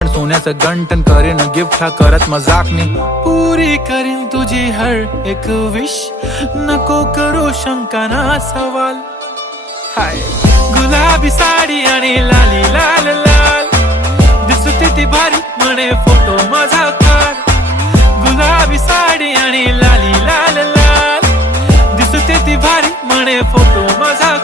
सोन्याचं गंटन करेन गिफ्ट हा करत मजाकनी पुरी करीन तुझी हर एक विश नको करू शंका ना सवाल हाय गुलाबी साडी आणि लाली लाल लाल दिसते ती भारी म्हणे फोटो माझा काढ गुलाबी साडी आणि लाली लाल लाल दिसते ती भारी म्हणे फोटो माझा